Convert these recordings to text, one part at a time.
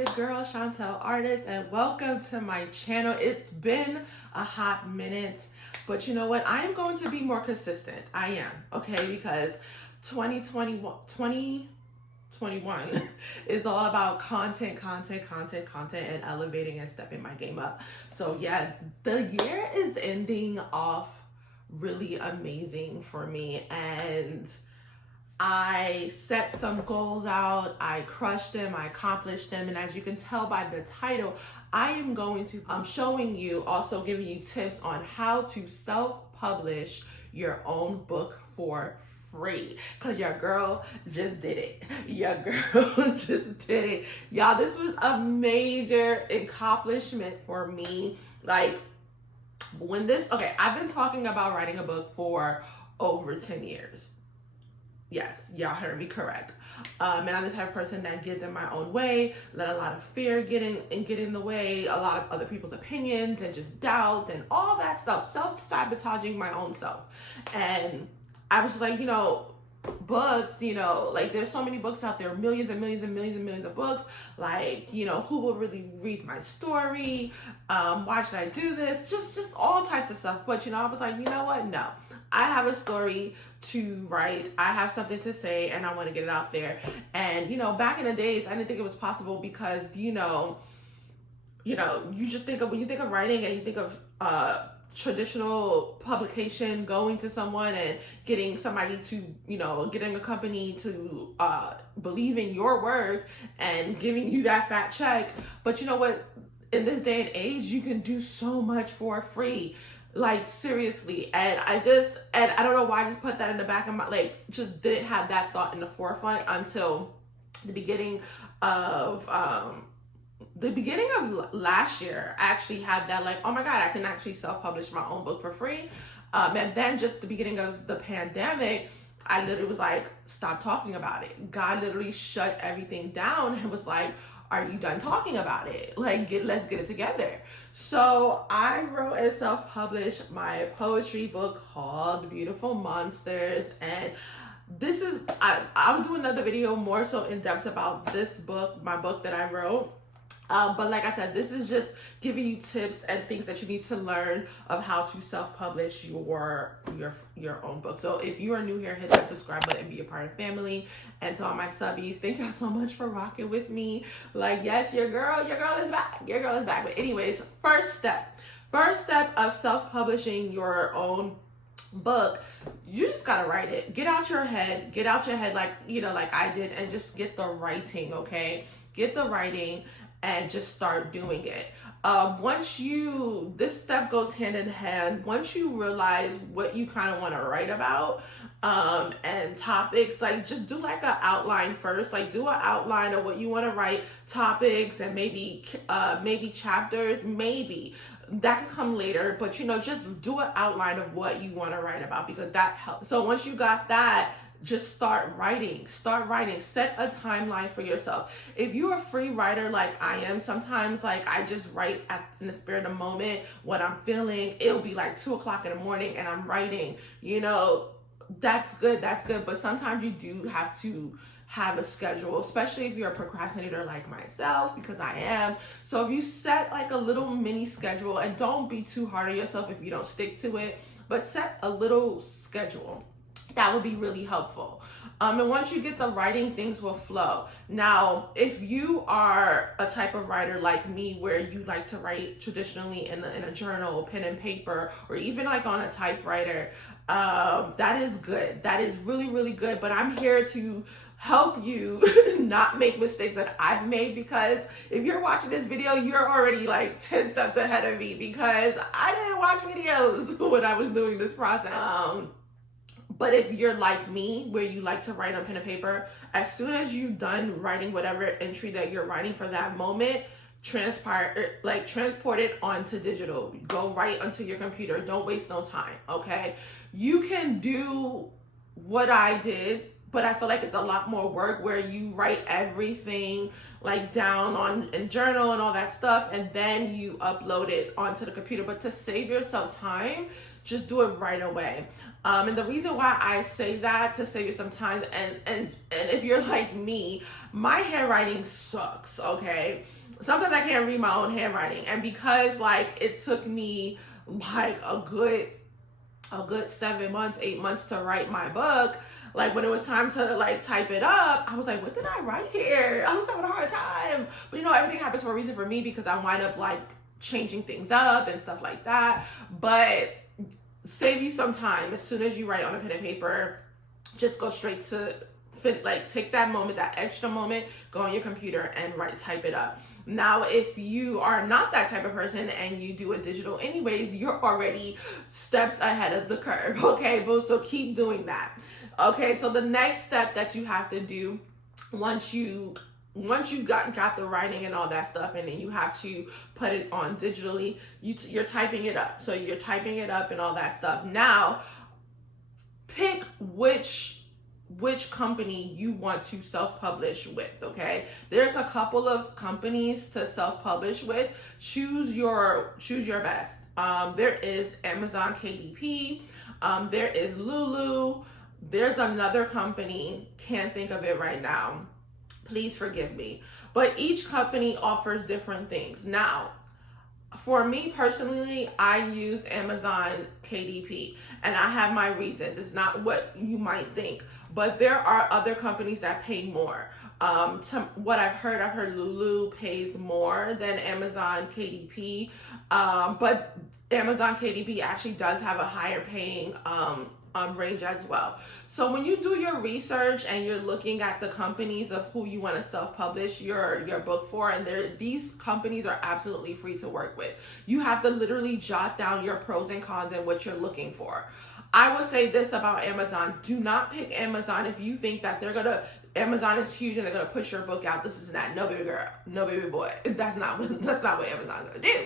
your girl Chantel Artist, and welcome to my channel. It's been a hot minute, but you know what? I am going to be more consistent. I am, okay? Because 2021 is all about content, and elevating and stepping my game up. So yeah, the year is ending off really amazing for me, and I set some goals out, I crushed them, I accomplished them, and as you can tell by the title, I am going to showing you, also giving you tips on how to self-publish your own book for free, because your girl just did it. Your girl just did it. Y'all, this was a major accomplishment for me. Like, I've been talking about writing a book for over 10 years. Yes, y'all heard me correct. And I'm the type of person that gets in my own way, let a lot of fear get in the way, a lot of other people's opinions and just doubt and all that stuff, self-sabotaging my own self. And I was just like, books, like there's so many books out there, millions and millions and millions and millions of books. Like, who will really read my story? Why should I do this? Just all types of stuff. But, I was like, you know what? No. I have a story to write. I have something to say, and I want to get it out there. And, back in the days, I didn't think it was possible because, you just think of, when you think of writing and you think of traditional publication, going to someone and getting somebody to, getting a company to believe in your work and giving you that fat check. But you know what? In this day and age, you can do so much for free. Like, seriously. And I don't know why I just put that in the back of my, just didn't have that thought in the forefront until the beginning of last year. I actually had that, like, oh my God, I can actually self-publish my own book for free. And then just the beginning of the pandemic, I literally was like, stop talking about it. God literally shut everything down and was like, are you done talking about it? Like, let's get it together. So I wrote and self-published my poetry book called Beautiful Monsters. And this is, I'll do another video more so in depth about this book, my book that I wrote. But like I said, this is just giving you tips and things that you need to learn of how to self-publish your own book. So if you are new here, hit that subscribe button and be a part of the family. And to all my subbies, thank y'all so much for rocking with me. Like, yes, your girl is back. Your girl is back. But anyways, first step of self-publishing your own book, you just gotta write it. Get out your head like, like I did, and just get the writing, okay? Get the writing and just start doing it. This step goes hand in hand. Once you realize what you kind of want to write about, and topics, like, just do like an outline first. Like, do an outline of what you want to write, topics, and maybe chapters. Maybe that can come later, but just do an outline of what you want to write about, because that helps. So once you got that, just start writing, set a timeline for yourself. If you're a free writer like I am, sometimes, like, I just write in the spirit of the moment, what I'm feeling. It'll be like 2:00 in the morning and I'm writing, that's good. But sometimes you do have to have a schedule, especially if you're a procrastinator like myself, because I am. So if you set like a little mini schedule, and don't be too hard on yourself if you don't stick to it, but set a little schedule. That would be really helpful. And once you get the writing, things will flow. Now, if you are a type of writer like me, where you like to write traditionally in a journal, pen and paper, or even like on a typewriter, that is good. That is really, really good. But I'm here to help you not make mistakes that I've made, because if you're watching this video, you're already like 10 steps ahead of me, because I didn't watch videos when I was doing this process. But if you're like me, where you like to write on pen and paper, as soon as you're done writing whatever entry that you're writing for that moment, transport it onto digital. Go right onto your computer. Don't waste no time, okay? You can do what I did, but I feel like it's a lot more work where you write everything like down on in journal and all that stuff, and then you upload it onto the computer. But to save yourself time, just do it right away. And the reason why I say that, to save you some time, and if you're like me, my handwriting sucks, okay? Sometimes I can't read my own handwriting, and because like it took me like a good 7 months, 8 months to write my book, like when it was time to like type it up, I was like, what did I write here? I was having a hard time. But you know, everything happens for a reason for me, because I wind up like changing things up and stuff like that. But save you some time. As soon as you write on a pen and paper, just go straight to like take that moment, that extra moment, go on your computer and type it up. Now, if you are not that type of person and you do it digital anyways, you're already steps ahead of the curve, okay? But so keep doing that. Okay, so the next step that you have to do once you got the writing and all that stuff, and then you have to put it on digitally, you're typing it up. So you're typing it up and all that stuff. Now, pick which company you want to self-publish with, okay? There's a couple of companies to self-publish with. Choose your best. There is Amazon KDP. There is Lulu. There's another company, can't think of it right now. Please forgive me. But each company offers different things. Now, for me personally, I use Amazon KDP, and I have my reasons. It's not what you might think, but there are other companies that pay more. What I've heard Lulu pays more than Amazon KDP, but Amazon KDP actually does have a higher paying range as well. So when you do your research and you're looking at the companies of who you want to self-publish your book for, and these companies are absolutely free to work with. You have to literally jot down your pros and cons and what you're looking for. I would say this about Amazon: do not pick Amazon if you think that Amazon is huge and they're gonna push your book out. This is not, no baby girl, no baby boy. That's not what Amazon's gonna do.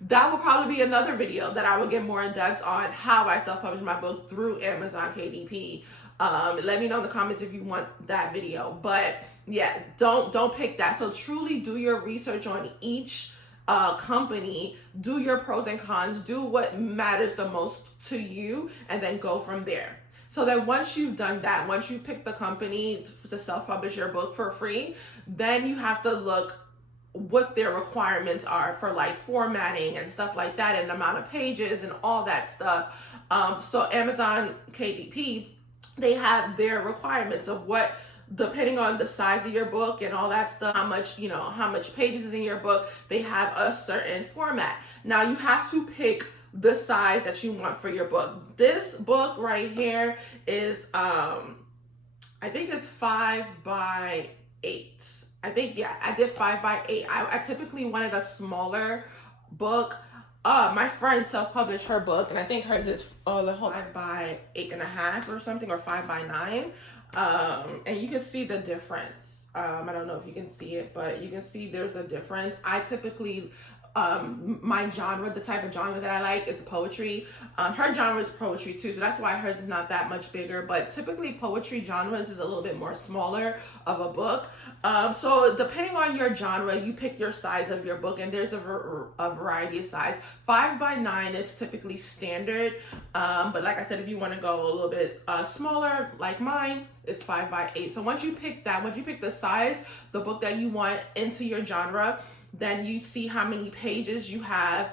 That will probably be another video that I will get more in depth on how I self-publish my book through Amazon KDP. Let me know in the comments if you want that video. But yeah, don't pick that. So truly do your research on each company, do your pros and cons, do what matters the most to you, and then go from there. So that once you've done that, once you pick the company to self-publish your book for free, then you have to look what their requirements are for like formatting and stuff like that, and amount of pages and all that stuff. So Amazon KDP, they have their requirements of what, depending on the size of your book and all that stuff, how much pages is in your book, they have a certain format. Now you have to pick the size that you want for your book. This book right here is, I think it's 5 by 8. I think, yeah, I did 5 by 8. I typically wanted a smaller book. My friend self-published her book, and I think hers is the whole 5 by 8.5 or something, or 5 by 9. And you can see the difference. I don't know if you can see it, but you can see there's a difference. I typically, my genre, the type of genre that I like is poetry. Her genre is poetry too, so that's why hers is not that much bigger, but typically poetry genres is a little bit more smaller of a book. So depending on your genre, you pick your size of your book, and there's a variety of size. 5 by 9 is typically standard, but like I said, if you want to go a little bit smaller like mine, it's 5 by 8. So once you pick the size, the book that you want into your genre, then you see how many pages you have.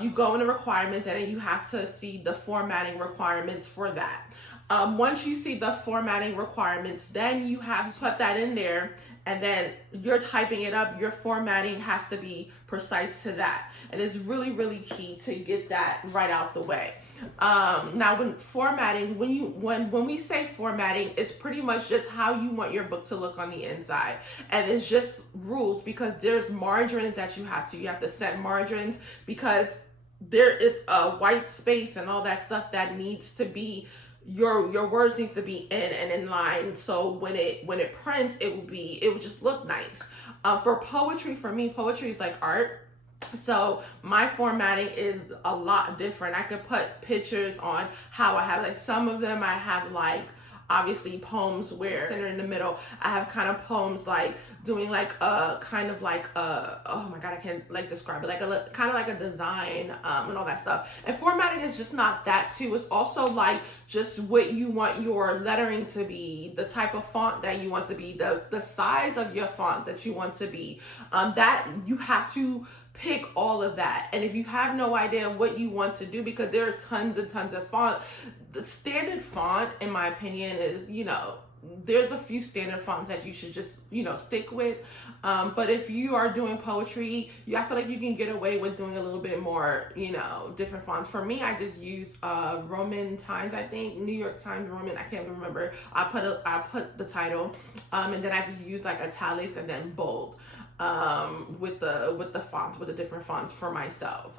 You go into requirements, and then you have to see the formatting requirements for that. Once you see the formatting requirements, then you have to put that in there, and then you're typing it up. Your formatting has to be precise to that, and it's really, really key to get that right out the way. Now, when we say formatting, it's pretty much just how you want your book to look on the inside, and it's just rules, because there's margins that you have to set margins, because there is a white space and all that stuff that needs to be, your words needs to be in and in line, so when it prints, it would just look nice. For poetry, for me, poetry is like art. So my formatting is a lot different. I could put pictures on how I have, like some of them I have like obviously poems where center in the middle. I have kind of poems like doing like a kind of like a, oh my god, I can't like describe it, like a kind of like a design and all that stuff. And formatting is just not that too. It's also like just what you want your lettering to be, the type of font that you want to be, the size of your font that you want to be. That you have to pick all of that. And if you have no idea what you want to do, because there are tons and tons of font, the standard font, in my opinion, is, you know, there's a few standard fonts that you should just, you know, stick with. But if you are doing poetry, I feel like you can get away with doing a little bit more, you know, different fonts. For me, I just use Roman Times, I think, New York Times Roman, I can't remember. I put the title, and then I just use like italics and then bold with the fonts, with the different fonts for myself.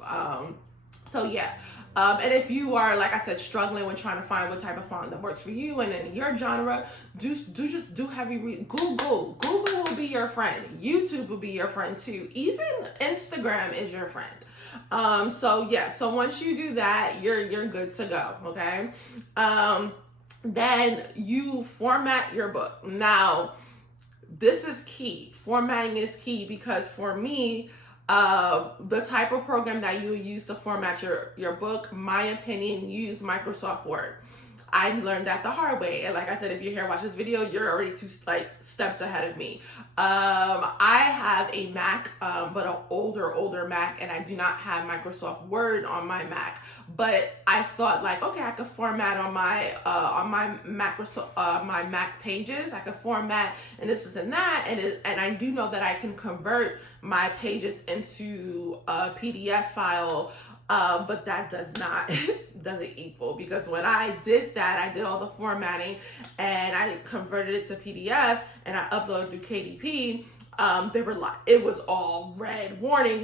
So yeah. And if you are, like I said, struggling with trying to find what type of font that works for you and in your genre, do heavy read. Google will be your friend. YouTube will be your friend too. Even Instagram is your friend. So yeah, so once you do that, you're good to go. Okay. Then you format your book. Now, this is key. Formatting is key because for me, the type of program that you use to format your book, my opinion, use Microsoft Word. I learned that the hard way. And like I said, if you're here watch this video, you're already 2 steps ahead of me. I have a Mac, but an older Mac, and I do not have Microsoft Word on my Mac. But I thought like, okay, I could format on my my Mac pages. I could format and this and that, and I do know that I can convert my pages into a PDF file. But that doesn't equal, because when I did that, I did all the formatting and I converted it to PDF and I uploaded through KDP. They were like, it was all red, warning,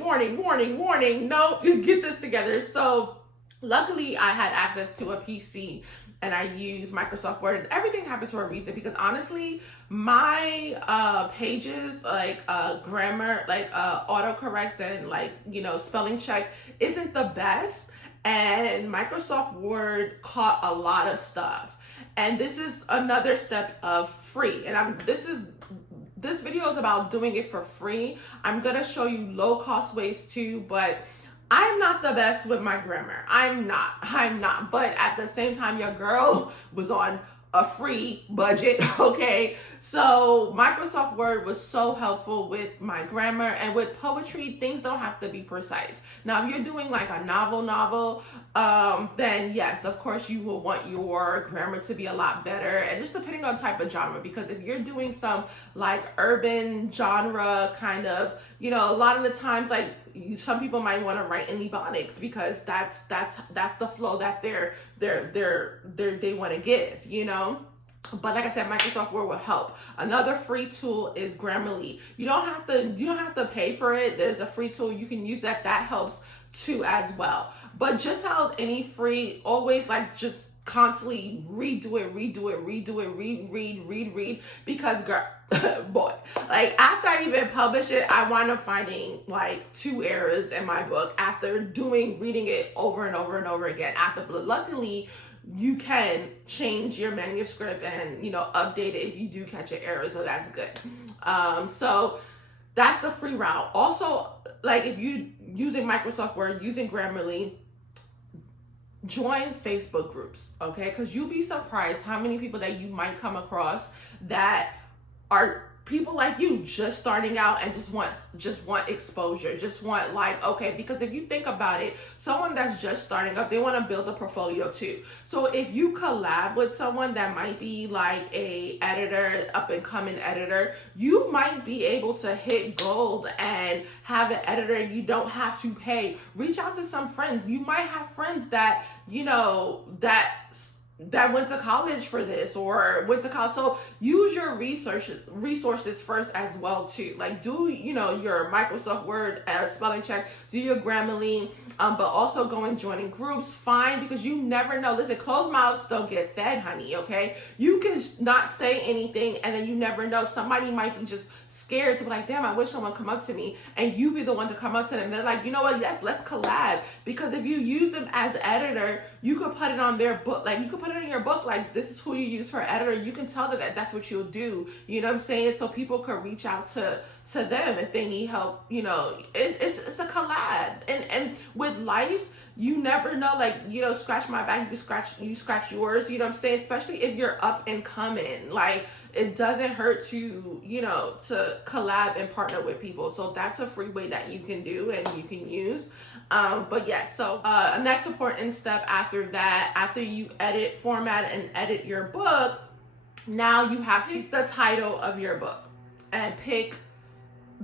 no, get this together. So luckily I had access to a PC and I use Microsoft Word. Everything happens for a reason, because honestly, my pages, like grammar, like autocorrects and like, you know, spelling check isn't the best. And Microsoft Word caught a lot of stuff. And this is another step of free. And this video is about doing it for free. I'm gonna show you low cost ways too, but I'm not the best with my grammar. I'm not. But at the same time, your girl was on a free budget, okay? So Microsoft Word was so helpful with my grammar, and with poetry, things don't have to be precise. Now, if you're doing like a novel, then yes, of course you will want your grammar to be a lot better, and just depending on type of genre, because if you're doing some like urban genre kind of, you know, a lot of the times, like some people might want to write in Ebonics because that's the flow that they want to give, you know. But like I said, Microsoft Word will help. Another free tool is Grammarly. You don't have to pay for it. There's a free tool you can use that helps too as well. But just how any free, always like just constantly read, because girl, boy, like after I even publish it, I wind up finding like 2 errors in my book after reading it over and over again. But luckily, you can change your manuscript and, you know, update it if you do catch an error, so that's good. So that's the free route. Also, like if you using Microsoft Word, using Grammarly, join Facebook groups, okay? Because you'll be surprised how many people that you might come across that are people like you just starting out and just want exposure, just want like, okay, because if you think about it, someone that's just starting up, they want to build a portfolio too. So if you collab with someone that might be like a editor, up and coming editor, you might be able to hit gold and have an editor you don't have to pay. Reach out to some friends. You might have friends that, you know, that went to college for this or went to college. So use your resources first as well too. Like do, you know, your Microsoft Word spelling check, do your Grammarly, but also go and join in groups. Fine, because you never know. Listen, closed mouths don't get fed, honey, okay? You can not say anything and then you never know. Somebody might be just scared to be like, damn, I wish someone come up to me, and you be the one to come up to them. They're like, you know what? Yes, let's collab. Because if you use them as editor, you could put it on their book. Like, you could put it in your book. Like, this is who you use for editor. You can tell them that that's what you'll do. You know what I'm saying? So people could reach out to them if they need help. You know, it's a collab. And with life, you never know, like, you know, scratch my back, you scratch yours, you know what I'm saying? Especially if you're up and coming. Like, it doesn't hurt to, you know, to collab and partner with people. So that's a free way that you can do and you can use. But yeah, so next important step after that, after you format and edit your book, now you have to pick the title of your book and pick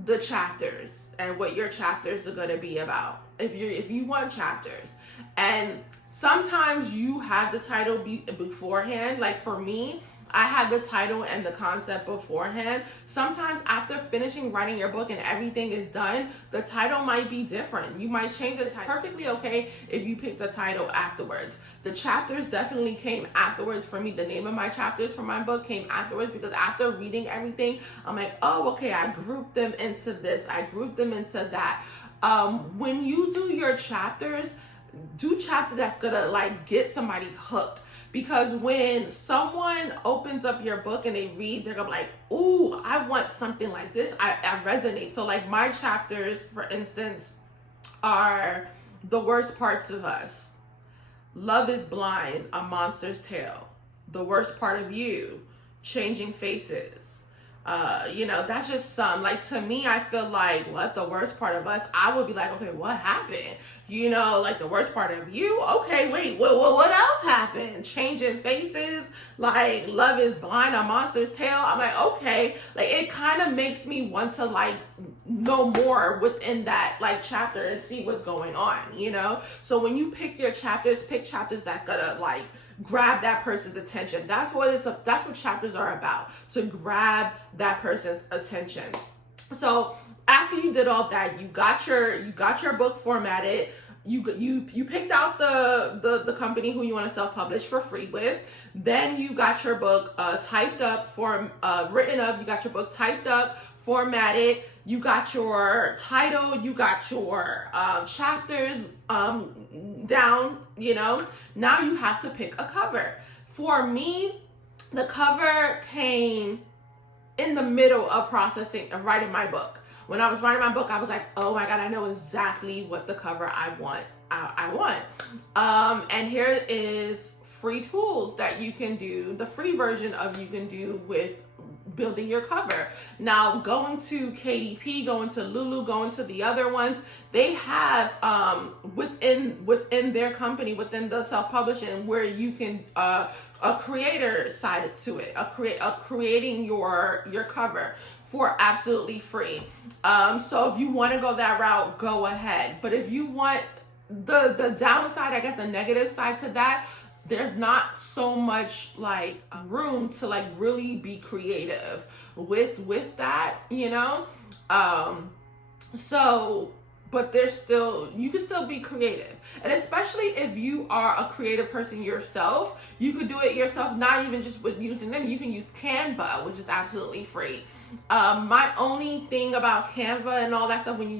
the chapters and what your chapters are going to be about. If you want chapters, and sometimes you have the title beforehand. Like for me, I had the title and the concept beforehand. Sometimes after finishing writing your book and everything is done, the title might be different. You might change the title. Perfectly okay if you pick the title afterwards. The chapters definitely came afterwards for me. The name of my chapters for my book came afterwards, because after reading everything, I'm like, oh, okay, I grouped them into this. I grouped them into that. When you do your chapters, do chapter that's gonna like get somebody hooked. Because when someone opens up your book and they read, they're gonna be like, ooh, I want something like this. I resonate. So like my chapters, for instance, are The Worst Parts of Us, Love is Blind, A Monster's Tale, The Worst Part of You, Changing Faces. You know, that's just some, like, to me, I feel like, what, the worst part of us? I would be like, okay, what happened? You know, like, the worst part of you? Okay, wait, what else happened? Changing Faces, like, Love is Blind, A Monster's Tale. I'm like, okay, like, it kind of makes me want to, like, know more within that, like, chapter and see what's going on, you know? So when you pick your chapters, pick chapters that gonna, like, grab that person's attention. That's what chapters are about, to grab that person's attention. So after you did all that, you got your book formatted. You picked out the company who you want to self-publish for free with. Then you got your book typed up, written up. You got your book typed up, formatted. You got your title. You got your chapters down. You know. Now you have to pick a cover. For me, the cover came in the middle of writing my book. When I was writing my book, I was like, oh my God, I know exactly what the cover I want. And here is free tools that you can do, the free version of you can do with building your cover. Now, going to KDP, going to Lulu, going to the other ones, they have within their company, within the self-publishing, where you can a creator side to it, creating your cover for absolutely free. So if you want to go that route, go ahead. But if you want the downside, I guess the negative side to that, there's not so much like room to like really be creative with that, you know? But you can still be creative. And especially if you are a creative person yourself, you could do it yourself, not even just with using them. You can use Canva, which is absolutely free. My only thing about Canva and all that stuff, when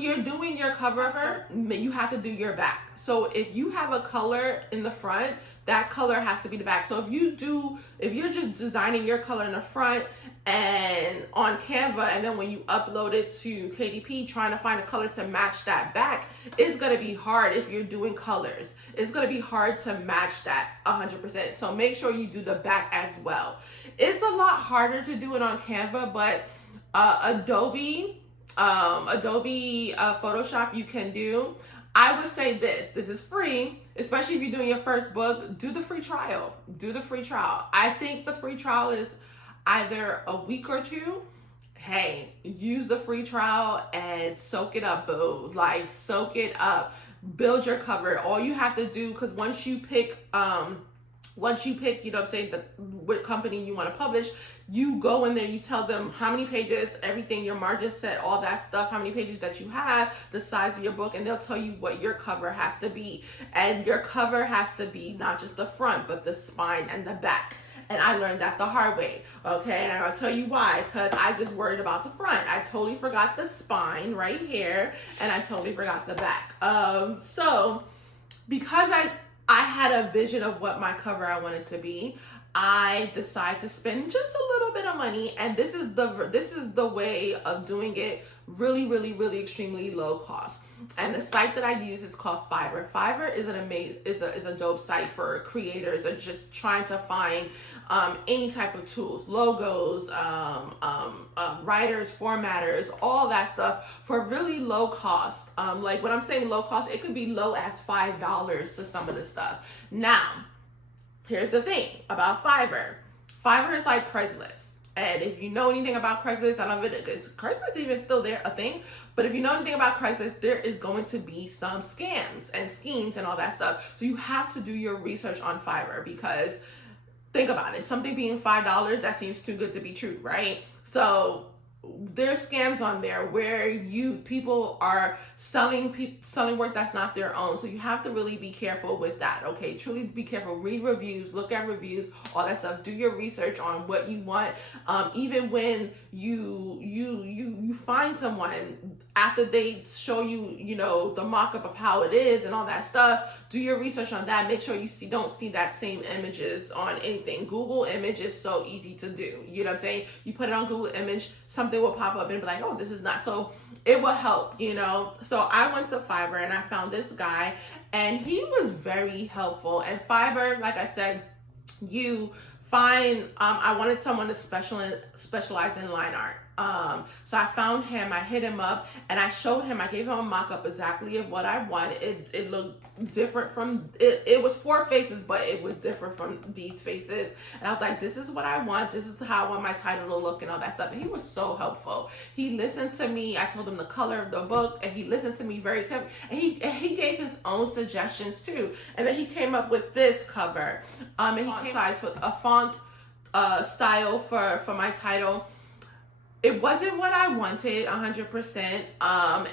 you're doing your cover, you have to do your back. So if you have a color in the front, that color has to be the back. So if you're just designing your color in the front and on Canva, and then when you upload it to KDP, trying to find a color to match that back, it's gonna be hard if you're doing colors. It's gonna be hard to match that 100%. So make sure you do the back as well. It's a lot harder to do it on Canva, but Adobe Photoshop you can do. I would say this is free, especially if you're doing your first book. Do the free trial. I think the free trial is either a week or two. Hey, use the free trial and soak it up, boo. Like, soak it up. Build your cover. All you have to do, because once you pick, you know what I'm saying, what company you want to publish, you go in there, you tell them how many pages, everything, your margin set, all that stuff, how many pages that you have, the size of your book, and they'll tell you what your cover has to be. And your cover has to be not just the front, but the spine and the back. And I learned that the hard way, okay? And I'll tell you why, because I just worried about the front. I totally forgot the spine right here, and I totally forgot the back. So because I had a vision of what my cover I wanted to be, I decided to spend just a little bit of money, and this is the way of doing it really, really, really extremely low cost. And the site that I use is called Fiverr. Fiverr is a dope site for creators that are just trying to find any type of tools, logos, writers, formatters, all that stuff for really low cost. Like when I'm saying low cost, it could be low as $5 to some of the stuff. Now, here's the thing about Fiverr. Fiverr is like Craigslist. And if you know anything about Craigslist, I don't know if it's Craigslist even still there, a thing. But if you know anything about Craigslist, there is going to be some scams and schemes and all that stuff. So you have to do your research on Fiverr, because think about it. Something being $5, that seems too good to be true, right? So there's scams on there where people are selling work that's not their own. So you have to really be careful with that. Okay, truly be careful. Read reviews, look at reviews, all that stuff. Do your research on what you want. Even when you find someone after they show you, the mock-up of how it is and all that stuff, do your research on that. Make sure you don't see that same images on anything. Google image is so easy to do. You know what I'm saying? You put it on Google image, something will pop up and be like, oh, this is not. So it will help, So I went to Fiverr and I found this guy, and he was very helpful. And Fiverr, like I said, you find, I wanted someone to specialize in line art. So I found him, I hit him up, and I showed him, I gave him a mock-up exactly of what I wanted. It looked different from, it was 4 faces, but it was different from these faces. And I was like, this is what I want. This is how I want my title to look and all that stuff. And he was so helpful. He listened to me. I told him the color of the book, and he listened to me very carefully. And he gave his own suggestions too. And then he came up with this cover. And he came with a font style for my title. It wasn't what I wanted 100%.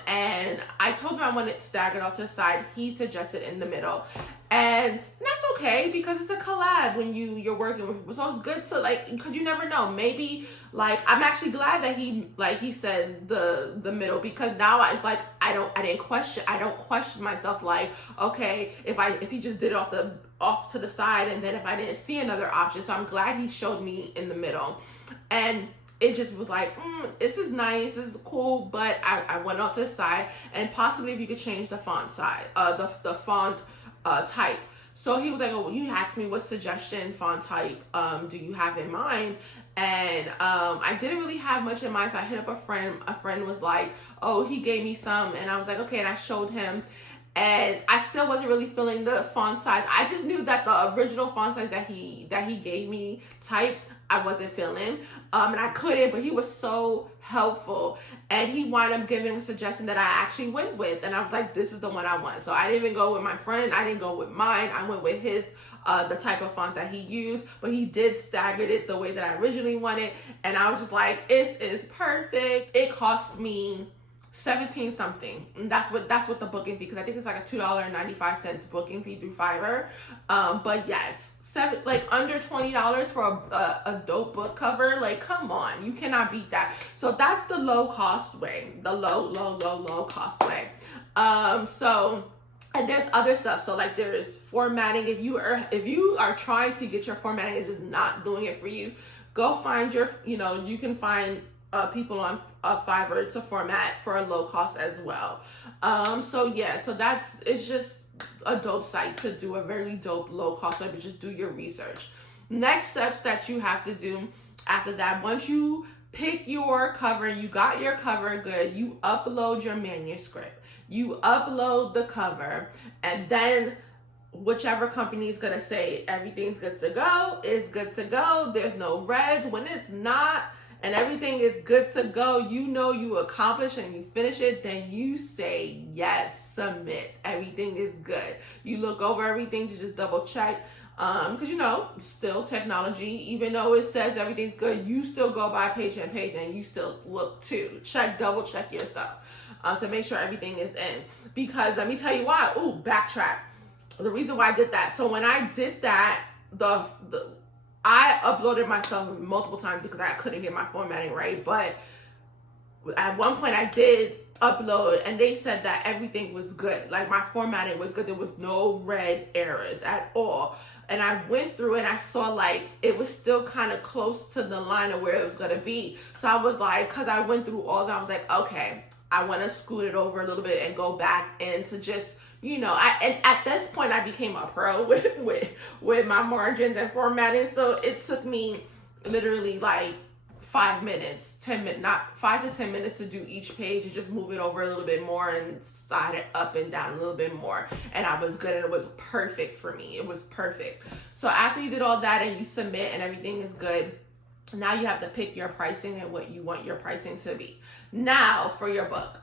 And I told him I wanted it staggered off to the side. He suggested in the middle. And that's okay, because it's a collab when you're working with people. So it's good to because you never know. Maybe I'm actually glad that he said the middle, because now it's like I don't question myself okay, if he just did it off to the side, and then if I didn't see another option. So I'm glad he showed me in the middle. And it just was like, this is nice, this is cool, but I went off to the side, and possibly if you could change the font size, the font type. So he was like, oh, you asked me what suggestion font type do you have in mind? And I didn't really have much in mind, so I hit up a friend. A friend was like, oh, he gave me some, and I was like, okay, and I showed him. And I still wasn't really feeling the font size. I just knew that the original font size that he gave me type, I wasn't feeling. And I couldn't, but he was so helpful. And he wound up giving a suggestion that I actually went with. And I was like, this is the one I want. So I didn't even go with my friend. I didn't go with mine. I went with his, the type of font that he used. But he did stagger it the way that I originally wanted. And I was just like, this is perfect. It cost me 17 something. And that's what the booking fee, because I think it's like a $2.95 booking fee through Fiverr. But yes, under $20 for a dope book cover. Come on, you cannot beat that. So that's the low cost way, the low cost way. And there's other stuff. So there is formatting. If you are trying to get your formatting and just not doing it for you, go find you can find people on Fiverr to format for a low cost as well. So it's just a dope site to do a very dope low cost site, but just do your research. Next steps that you have to do after that, once you pick your cover, you got your cover good, you upload your manuscript, you upload the cover, and then whichever company is going to say everything's good to go, it's good to go. There's no reds. When it's not, and everything is good to go, you accomplish and you finish it, then you say yes, submit. Everything is good. You look over everything to just double check, because still technology, even though it says everything's good, you still go by page and you still look too. Double check yourself to make sure everything is in. Because let me tell you why. Backtrack. The reason why I did that. So when I did that, I uploaded myself multiple times because I couldn't get my formatting right. But at one point I did upload and they said that everything was good. Like my formatting was good. There was no red errors at all. And I went through and I saw like it was still kind of close to the line of where it was going to be. So I was like, because I went through all that, I was like, okay, I want to scoot it over a little bit and go back into just, and at this point I became a pro with my margins and formatting. So it took me literally like 5 minutes, 10 minutes, not 5 to 10 minutes to do each page and just move it over a little bit more and slide it up and down a little bit more. And I was good and it was perfect for me. It was perfect. So after you did all that and you submit and everything is good, now you have to pick your pricing and what you want your pricing to be. Now for your book.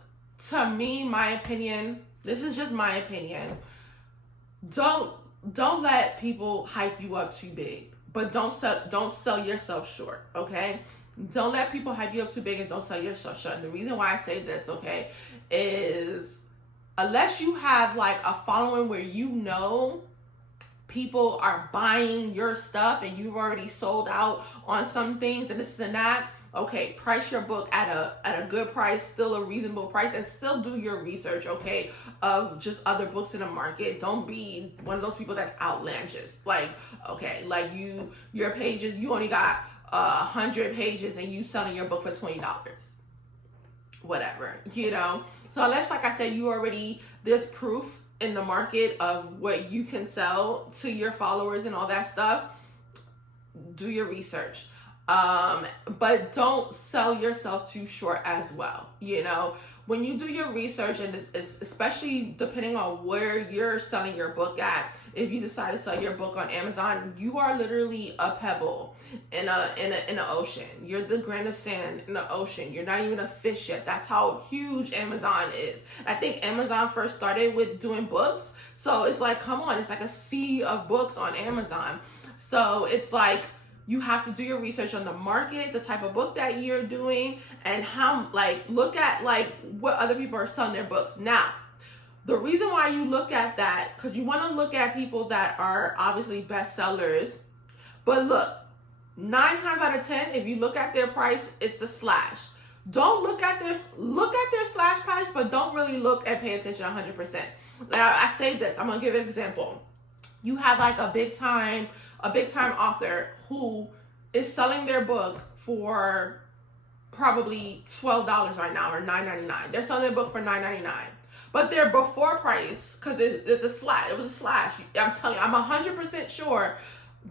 To me, my opinion, this is just my opinion. Don't let people hype you up too big, but don't sell yourself short, okay? Don't let people hype you up too big and don't sell yourself short. And the reason why I say this, okay, is unless you have like a following where people are buying your stuff and you've already sold out on some things and this and that, okay, price your book at a good price, still a reasonable price, and still do your research, okay, of just other books in the market. Don't be one of those people that's outlandish. Like, okay, like your pages, you only got 100 pages and you selling your book for $20. Whatever, So unless, like I said, there's proof in the market of what you can sell to your followers and all that stuff, do your research. But don't sell yourself too short as well. When you do your research, and it's especially depending on where you're selling your book at, if you decide to sell your book on Amazon, you are literally a pebble in an ocean. You're the grain of sand in the ocean. You're not even a fish yet. That's how huge Amazon is. I think Amazon first started with doing books. So it's like, come on, it's like a sea of books on Amazon. So it's like, you have to do your research on the market, the type of book that you're doing, and look at what other people are selling their books. Now, the reason why you look at that, because you want to look at people that are obviously bestsellers, but look, 9 times out of 10, if you look at their price, it's the slash. Don't look at their slash price, but don't really look and pay attention 100%. Now, I say this, I'm gonna give an example. You have like a big time author who is selling their book for probably $12 right now, or $9.99. They're selling their book for $9.99. But their before price, because it was a slash. I'm telling you, I'm 100% sure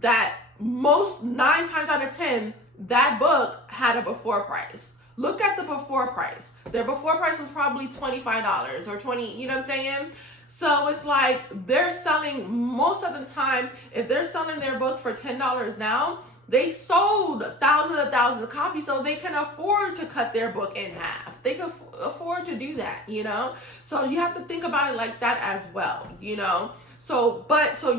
that most 9 times out of 10, that book had a before price. Look at the before price. Their before price was probably $25 or $20, you know what I'm saying? So it's like they're selling, most of the time, if they're selling their book for $10 now, they sold thousands of copies, so they can afford to cut their book in half. They can afford to do that, So you have to think about it like that as well, So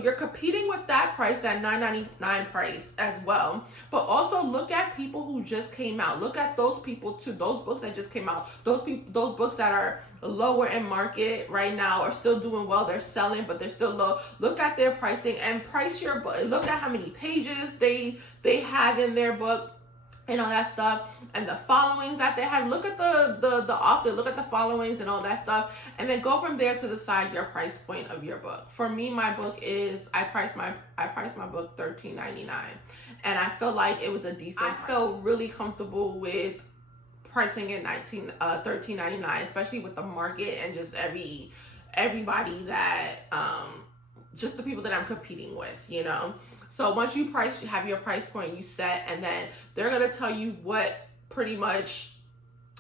you're competing with that price, that $9.99 price as well. But also look at people who just came out. Look at those people too. Those books that just came out. Those books that are lower in market right now are still doing well. They're selling, but they're still low. Look at their pricing and price your book. Look at how many pages they have in their book and all that stuff, and the followings that they have. Look at the author, look at the followings and all that stuff, and then go from there to decide your price point of your book. For me, my book is, I priced my book $13.99, and I feel like it was a decent price. I felt really comfortable with pricing at $13.99, especially with the market and just everybody that just the people that I'm competing with, So once you have your price point you set, and then they're gonna tell you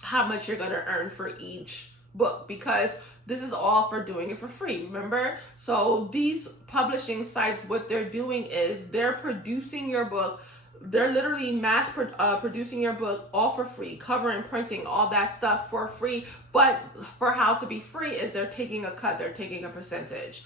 how much you're gonna earn for each book, because this is all for doing it for free, remember? So these publishing sites, what they're doing is they're producing your book. They're literally producing your book all for free, cover and printing, all that stuff for free. But for how to be free is they're taking a cut, they're taking a percentage.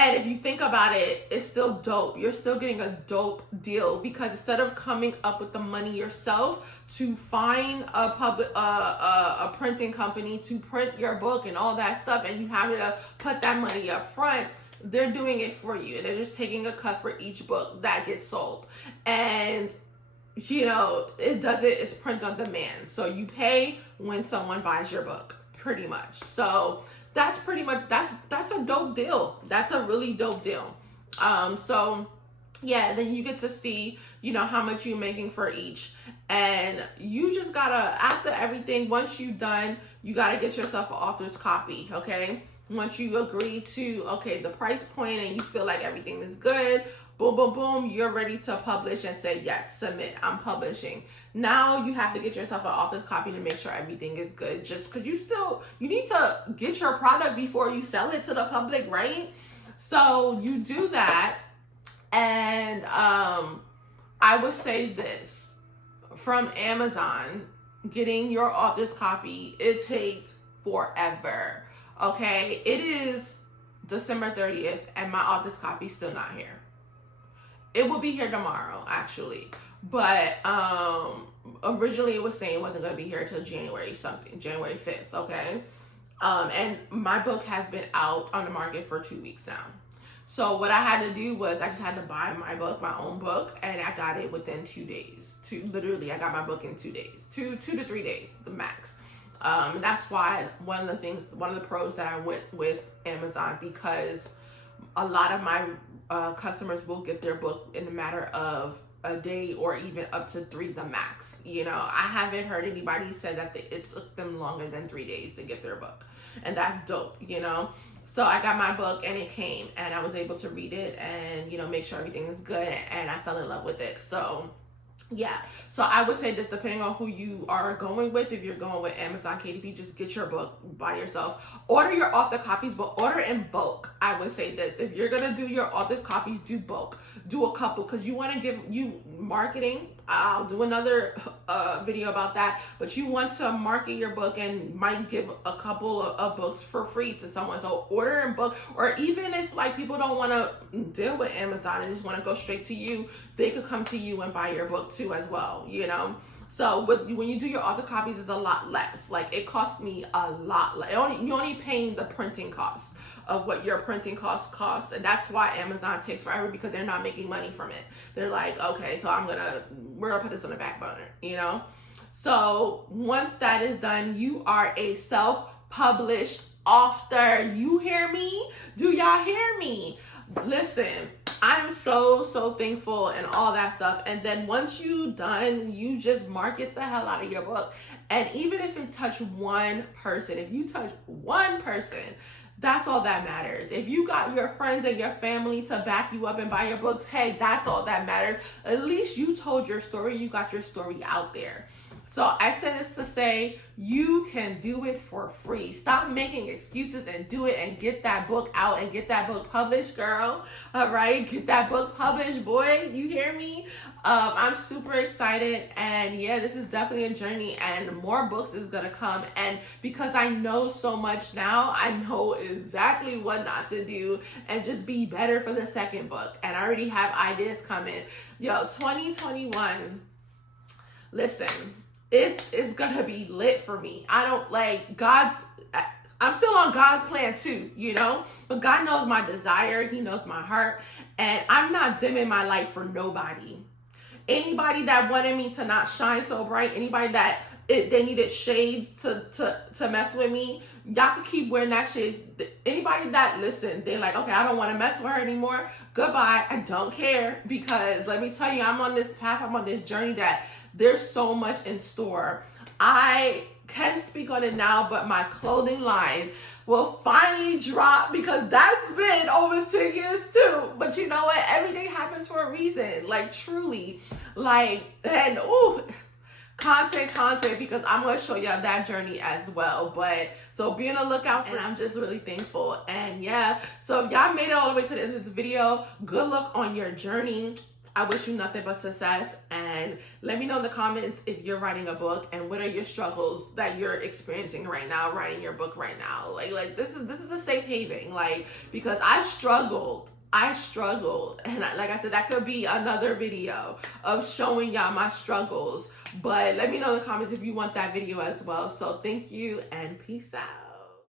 And if you think about it, it's still dope. You're still getting a dope deal, because instead of coming up with the money yourself to find a printing company to print your book and all that stuff, and you have to put that money up front, they're doing it for you. They're just taking a cut for each book that gets sold. And it's print on demand. So you pay when someone buys your book, pretty much. So that's a dope deal. That's a really dope deal. So yeah, then you get to see, how much you're making for each. And you just gotta, after everything, once you're done, you gotta get yourself an author's copy, okay? Once you agree to, the price point and you feel like everything is good, boom, boom, boom, you're ready to publish and say, yes, submit, I'm publishing. Now you have to get yourself an author's copy to make sure everything is good, just because you need to get your product before you sell it to the public, right? So you do that. And I would say this, from Amazon, getting your author's copy, it takes forever, okay? It is December 30th and my author's copy is still not here. It will be here tomorrow, actually. But originally it was saying it wasn't going to be here until January 5th, okay? And my book has been out on the market for 2 weeks now. So what I had to do was I just had to buy my own book, and I got it within 2 days. I got my book in 2 days, 2 to 3 days, the max. And that's why one of the pros that I went with Amazon, because a lot of my customers will get their book in a matter of a day or even up to 3, the max. I haven't heard anybody say that it took them longer than 3 days to get their book, and that's dope. So I got my book and it came, and I was able to read it and, make sure everything is good, and I fell in love with it. So yeah. So I would say this, depending on who you are going with, if you're going with Amazon KDP, just get your book by yourself. Order your author copies, but order in bulk. I would say this, if you're going to do your author copies, do bulk. Do a couple, because you want to give you marketing. I'll do another video about that, but you want to market your book and might give a couple of books for free to someone. So order in bulk, or even if people don't want to deal with Amazon and just want to go straight to you, they could come to you and buy your book too as well, So when you do your author copies, it's a lot less. It cost me a lot. You're only paying the printing costs of what your printing costs, and that's why Amazon takes forever, because they're not making money from it. They're like, okay, so we're gonna put this on the back burner, So once that is done, you are a self-published author. You hear me? Do y'all hear me? Listen, I'm so thankful and all that stuff. And then once you're done, you just market the hell out of your book. And even if it touch one person, if you touch one person, that's all that matters. If you got your friends and your family to back you up and buy your books, hey, that's all that matters. At least you told your story. You got your story out there. So I said this to say, you can do it for free. Stop making excuses and do it, and get that book out and get that book published, girl. All right, get that book published, boy. You hear me? I'm super excited, and yeah, this is definitely a journey, and more books is gonna come. And because I know so much now, I know exactly what not to do and just be better for the second book. And I already have ideas coming. 2021. Listen. It's gonna be lit for me. I'm still on God's plan too, but God knows my desire. He knows my heart, and I'm not dimming my light for nobody. Anybody that wanted me to not shine so bright, anybody that they needed shades to mess with me, y'all could keep wearing that shade. Anybody that, listen, they're like, okay, I don't want to mess with her anymore. Goodbye. I don't care, because let me tell you, I'm on this path. I'm on this journey that there's so much in store. I can't speak on it now, but my clothing line will finally drop, because that's been over 2 years too. But you know what? Everything happens for a reason. Truly. And content, because I'm going to show y'all that journey as well. But so be on the lookout for it. I'm just really thankful. And yeah, so if y'all made it all the way to the end of this video, good luck on your journey. I wish you nothing but success, and let me know in the comments if you're writing a book and what are your struggles that you're experiencing right now, writing your book right now. This is a safe haven, because I struggled, and like I said, that could be another video of showing y'all my struggles. But let me know in the comments if you want that video as well. So thank you, and peace out.